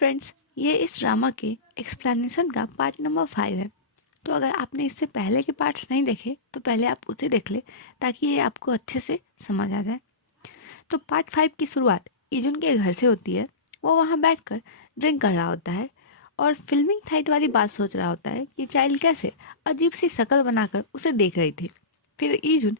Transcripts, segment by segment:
Friends, ये इस drama के एक्सप्लेनेशन का पार्ट नंबर 5 है। तो अगर आपने इससे पहले के पार्ट्स नहीं देखे तो पहले आप उसे देख ले ताकि ये आपको अच्छे से समझ आ जाए। तो पार्ट 5 की शुरुआत इजुन के घर से होती है। वो वहाँ बैठकर ड्रिंक कर रहा होता है और फिल्मिंग साइट वाली बात सोच रहा होता है कि चाइल्ड कैसे अजीब सी शक्ल बनाकर उसे देख रही थी। फिर इजुन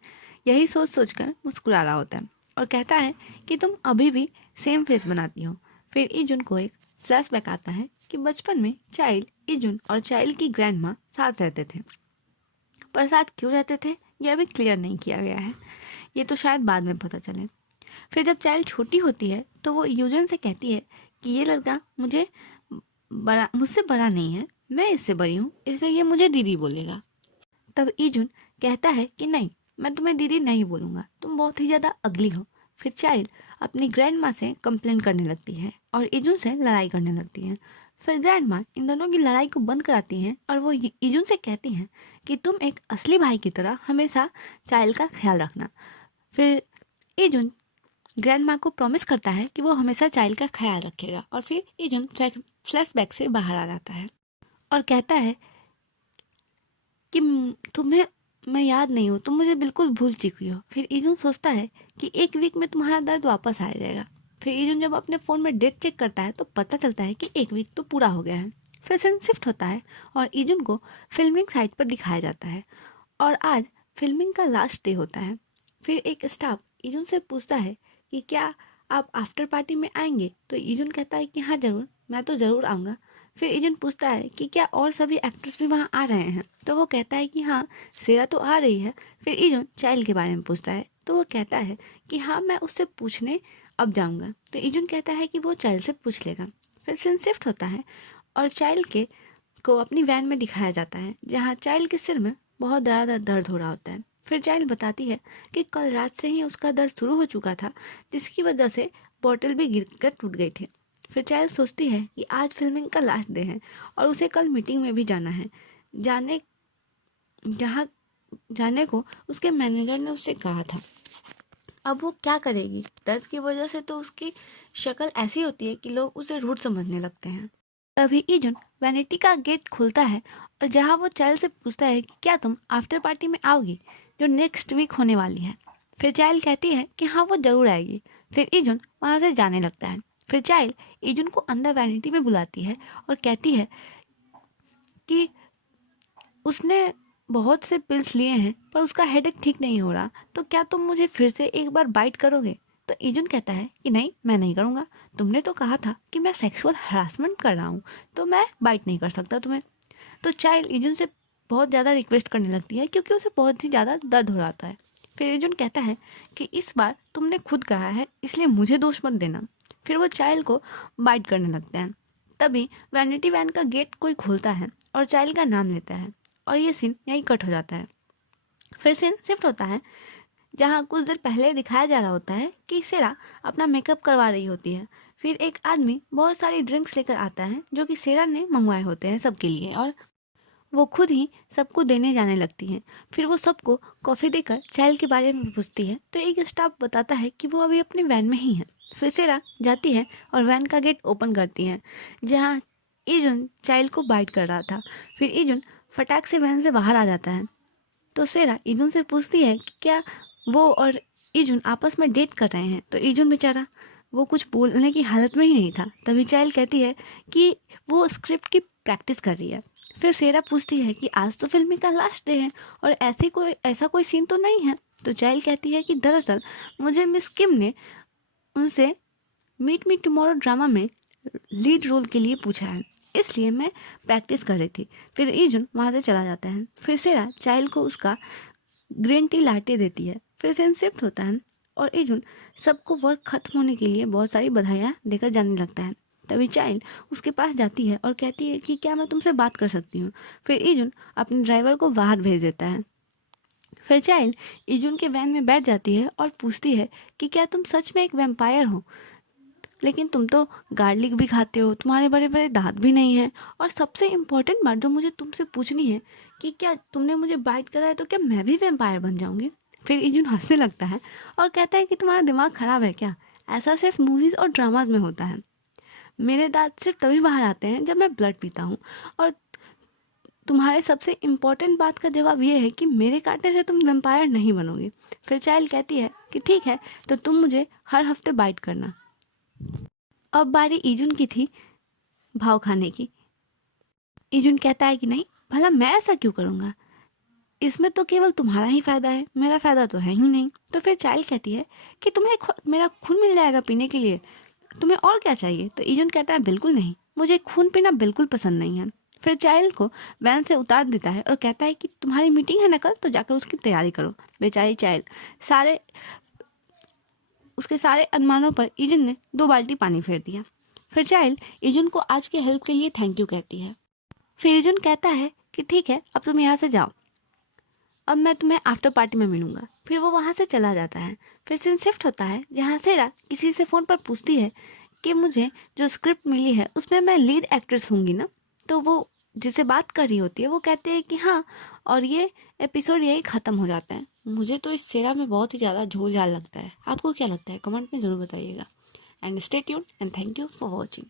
यही सोच सोचकर मुस्कुरा रहा होता है और कहता है कि तुम अभी भी सेम फेस बनाती हो। फिर इजुन को एक फ्लैशबैक आता है कि बचपन में चाइल्ड, इजुन और चाइल्ड की ग्रैंड माँ साथ रहते थे, पर साथ क्यों रहते थे यह भी क्लियर नहीं किया गया है। ये तो शायद बाद में पता चले। फिर जब चाइल्ड छोटी होती है तो वो यूजन से कहती है कि ये लड़का मुझसे बड़ा नहीं है, मैं इससे बड़ी हूँ, इसलिए ये मुझे दीदी बोलेगा। तब इजुन कहता है कि नहीं, मैं तुम्हें दीदी नहीं बोलूँगा, तुम बहुत ही ज़्यादा अगली हो। फिर चाइल्ड अपनी ग्रैंड माँ से कंप्लेन करने लगती है और इजुन से लड़ाई करने लगती है। फिर ग्रैंड माँ इन दोनों की लड़ाई को बंद कराती हैं और वो इजुन से कहती हैं कि तुम एक असली भाई की तरह हमेशा चाइल्ड का ख्याल रखना। फिर इजुन ग्रैंड माँ को प्रॉमिस करता है कि वो हमेशा चाइल्ड का ख्याल रखेगा और फिर इजुन फ्लैशबैक से बाहर आ जाता है और कहता है कि तुम्हें मैं याद नहीं हूँ, तुम मुझे बिल्कुल भूल चुकी हो। फिर इजुन सोचता है कि एक वीक में तुम्हारा दर्द वापस आ जाएगा। फिर इजुन जब अपने फ़ोन में डेट चेक करता है तो पता चलता है कि एक वीक तो पूरा हो गया है। फिर सीन शिफ्ट होता है और इजुन को फिल्मिंग साइट पर दिखाया जाता है और आज फिल्मिंग का लास्ट डे होता है। फिर एक स्टाफ इजुन से पूछता है कि क्या आप आफ्टर पार्टी में आएंगे, तो इजुन कहता है कि हाँ ज़रूर, मैं तो ज़रूर आऊँगा। फिर इजुन पूछता है कि क्या और सभी एक्टर्स भी वहाँ आ रहे हैं, तो वो कहता है कि हाँ, सेरा तो आ रही है। फिर इजुन चाइल्ड के बारे में पूछता है तो वो कहता है कि हाँ, मैं उससे पूछने अब जाऊँगा। तो इजुन कहता है कि वो चाइल्ड से पूछ लेगा। फिर सीन शिफ्ट होता है और चाइल्ड को अपनी वैन में दिखाया जाता है जहाँ चाइल्ड के सिर में बहुत ज़्यादा दर्द हो रहा होता है। फिर चाइल्ड बताती है कि कल रात से ही उसका दर्द शुरू हो चुका था, जिसकी वजह से बॉटल भी गिर कर टूट गई थी। फिर चाइल्ड सोचती है कि आज फिल्मिंग का लास्ट डे है और उसे कल मीटिंग में भी जाना है, जाने जहाँ जाने को उसके मैनेजर ने उससे कहा था। अब वो क्या करेगी? दर्द की वजह से तो उसकी शक्ल ऐसी होती है कि लोग उसे रूड समझने लगते हैं। तभी इजुन वैनिटी का गेट खुलता है और जहाँ वो चाइल्ड से पूछता है कि क्या तुम आफ्टर पार्टी में आओगी जो नेक्स्ट वीक होने वाली है। फिर चाइल्ड कहती है कि हाँ, वो ज़रूर आएगी। फिर इजुन वहाँ से जाने लगता है। फिर चाइल्ड इजुन को अंदर वैनिटी में बुलाती है और कहती है कि उसने बहुत से पिल्स लिए हैं पर उसका हेडेक ठीक नहीं हो रहा, तो क्या तुम मुझे फिर से एक बार बाइट करोगे। तो इजुन कहता है कि नहीं, मैं नहीं करूँगा, तुमने तो कहा था कि मैं सेक्सुअल हरासमेंट कर रहा हूँ, तो मैं बाइट नहीं कर सकता तुम्हें। तो चाइल्ड इजुन से बहुत ज़्यादा रिक्वेस्ट करने लगती है क्योंकि उसे बहुत ही ज़्यादा दर्द हो रहा है। फिर इजुन कहता है कि इस बार तुमने खुद कहा है, इसलिए मुझे दोष मत देना। फिर वो चाइल्ड को बाइट करने लगता है। तभी वैनिटी वैन का गेट कोई खोलता है और चाइल्ड का नाम लेता है और ये सीन यहीं कट हो जाता है। फिर सीन शिफ्ट होता है जहाँ कुछ देर पहले दिखाया जा रहा होता है कि सेरा अपना मेकअप करवा रही होती है। फिर एक आदमी बहुत सारी ड्रिंक्स लेकर आता है जो कि सेरा ने मंगवाए होते हैं सबके लिए, और वो खुद ही सबको देने जाने लगती हैं। फिर वो सबको कॉफ़ी देकर चाइल्ड के बारे में पूछती है तो एक स्टाफ बताता है कि वो अभी अपनी वैन में ही है। फिर सेरा जाती है और वैन का गेट ओपन करती है जहाँ इजुन चाइल्ड को बाइट कर रहा था। फिर इजुन फटाक से वैन से बाहर आ जाता है। तो सेरा इजुन से पूछती है कि क्या वो और इजुन आपस में डेट कर रहे हैं, तो इजुन बेचारा वो कुछ बोलने की हालत में ही नहीं था। तभी चाइल्ड कहती है कि वो स्क्रिप्ट की प्रैक्टिस कर रही है। फिर सेरा पूछती है कि आज तो फिल्म का लास्ट डे है और ऐसा कोई सीन तो नहीं है। तो चाइल्ड कहती है कि दरअसल मुझे मिस किम ने उनसे मीट मी टुमारो ड्रामा में लीड रोल के लिए पूछा है, इसलिए मैं प्रैक्टिस कर रही थी। फिर इजुन वहाँ से चला जाता है। फिर सेरा चाइल्ड को उसका ग्रीन टी लाटे देती है। फिर सीन शिफ्ट होता है और इजुन सबको वर्क खत्म होने के लिए बहुत सारी बधाइयाँ देकर जाने लगता है। तभी चाइल्ड उसके पास जाती है और कहती है कि क्या मैं तुमसे बात कर सकती हूँ। फिर इजुन अपने ड्राइवर को बाहर भेज देता है। फिर चाइल्ड इजुन के वैन में बैठ जाती है और पूछती है कि क्या तुम सच में एक वैम्पायर हो, लेकिन तुम तो गार्लिक भी खाते हो, तुम्हारे बड़े बड़े दांत भी नहीं हैं, और सबसे इम्पोर्टेंट बात जो मुझे तुमसे पूछनी है कि क्या तुमने मुझे बाइट करा है तो क्या मैं भी वैम्पायर बन जाऊंगी। फिर इजुन हंसने लगता है और कहता है कि तुम्हारा दिमाग ख़राब है क्या, ऐसा सिर्फ मूवीज़ और ड्रामाज में होता है, मेरे दांत सिर्फ तभी बाहर आते हैं जब मैं ब्लड पीता हूँ, और तुम्हारे सबसे इम्पोर्टेंट बात का जवाब ये है कि मेरे काटने से तुम वेम्पायर नहीं बनोगे। फिर चाइल्ड कहती है कि ठीक है, तो तुम मुझे हर हफ्ते बाइट करना। अब बारी ईजुन की थी भाव खाने की। ईजुन कहता है कि नहीं, भला मैं ऐसा क्यों करूँगा, इसमें तो केवल तुम्हारा ही फायदा है, मेरा फायदा तो है ही नहीं। तो फिर चाइल्ड कहती है कि तुम्हें मेरा खून मिल जाएगा पीने के लिए, तुम्हें और क्या चाहिए। तो ईजुन कहता है बिल्कुल नहीं, मुझे खून पीना बिल्कुल पसंद नहीं है। फिर चाइल्ड को वैन से उतार देता है और कहता है कि तुम्हारी मीटिंग है ना कल, तो जाकर उसकी तैयारी करो। बेचारी चाइल्ड उसके सारे अनुमानों पर ईजुन ने 2 बाल्टी पानी फेर दिया। फिर चाइल्ड ईजुन को आज के हेल्प के लिए थैंक यू कहती है। फिर ईजुन कहता है कि ठीक है, अब तुम यहाँ से जाओ, अब मैं तुम्हें आफ्टर पार्टी में मिलूंगा। फिर वो वहाँ से चला जाता है। फिर सीन शिफ्ट होता है जहाँ सेरा किसी से फ़ोन पर पूछती है कि मुझे जो स्क्रिप्ट मिली है उसमें मैं लीड एक्ट्रेस होंगी ना। तो वो जिसे बात कर रही होती है वो कहते हैं कि हाँ, और ये एपिसोड यही ख़त्म हो जाता है। मुझे तो इस सेरा में बहुत ही ज़्यादा झोल झाल लगता है। आपको क्या लगता है, कमेंट में ज़रूर बताइएगा। And stay tuned and thank you for watching.